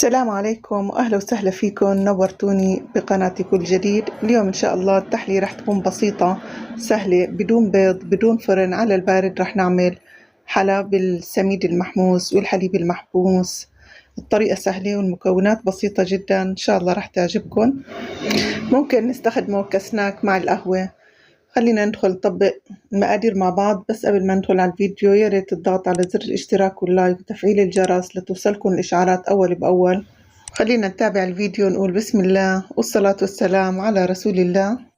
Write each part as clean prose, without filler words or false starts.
السلام عليكم وأهلا وسهلا فيكم، نورتوني بقناتي كل جديد. اليوم إن شاء الله التحلية رح تكون بسيطة سهلة، بدون بيض بدون فرن، على البارد. رح نعمل حلى بالسميد المحموس والحليب المحموس. الطريقة سهلة والمكونات بسيطة جدا، إن شاء الله رح تعجبكم. ممكن نستخدمه كسناك مع القهوة. خلينا ندخل نطبق المقادير مع بعض، بس قبل ما ندخل على الفيديو يا ريت تضغط على زر الاشتراك واللايك وتفعيل الجرس لتوصلكم الإشعارات أول بأول. خلينا نتابع الفيديو، نقول بسم الله والصلاة والسلام على رسول الله.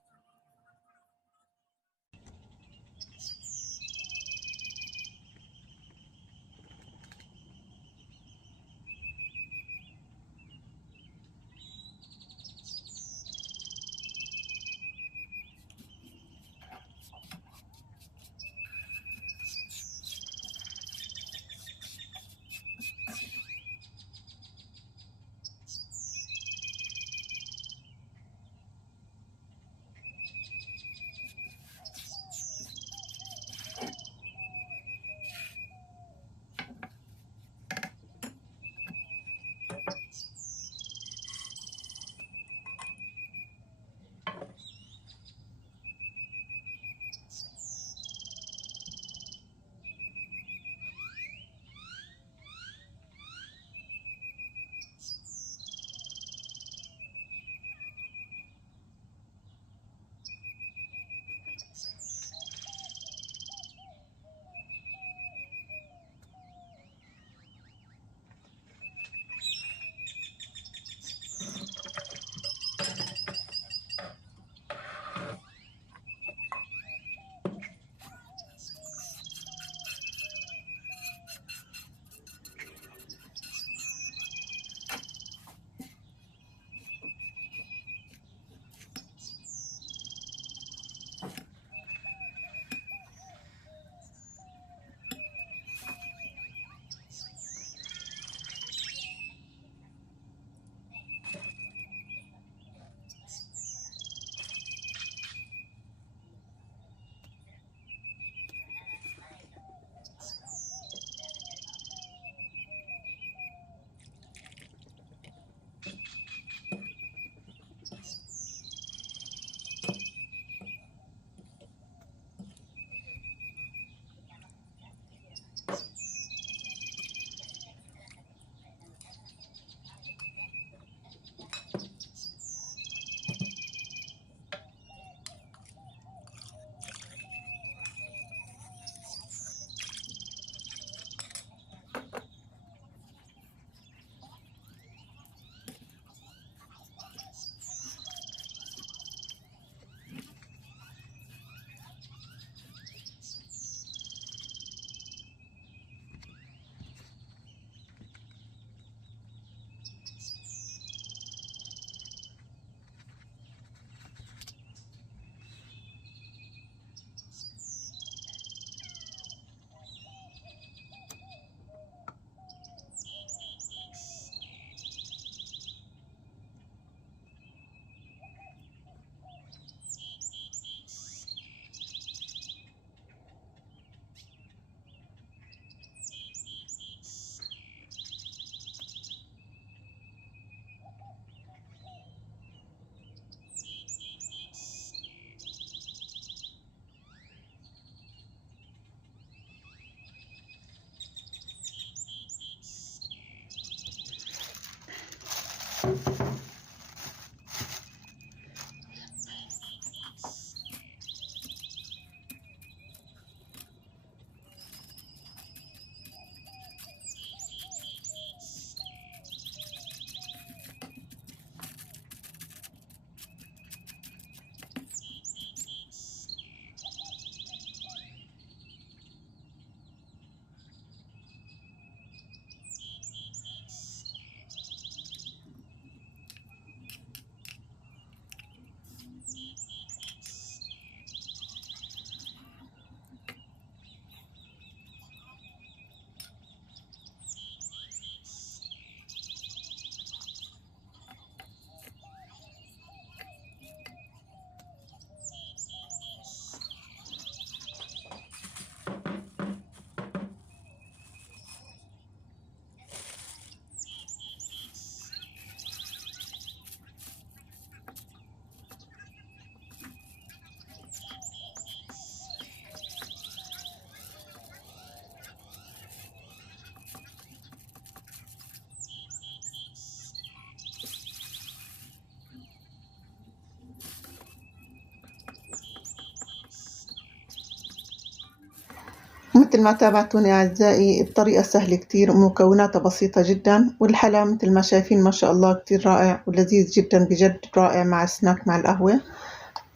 مثل ما تابعتوني أعزائي بطريقة سهلة كتير ومكوناتها بسيطة جدا، والحلا مثل ما شايفين ما شاء الله كتير رائع ولذيذ جدا بجد، رائع مع السناك مع القهوة.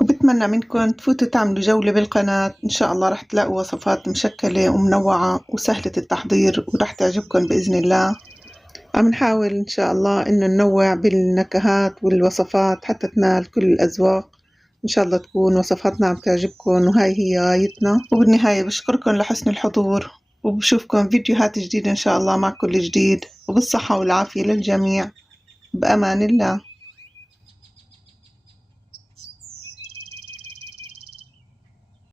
وبتمنى منكم تفوتوا تعملوا جولة بالقناة، إن شاء الله رح تلاقوا وصفات مشكلة ومنوعة وسهلة التحضير ورح تعجبكم بإذن الله. عم نحاول إن شاء الله إنه ننوع بالنكهات والوصفات حتى تنال كل الأذواق. إن شاء الله تكون وصفاتنا عم تعجبكم، وهاي هي غايتنا. وبالنهاية بشكركم لحسن الحضور، وبشوفكم فيديوهات جديدة إن شاء الله مع كل جديد، وبالصحة والعافية للجميع، بأمان الله.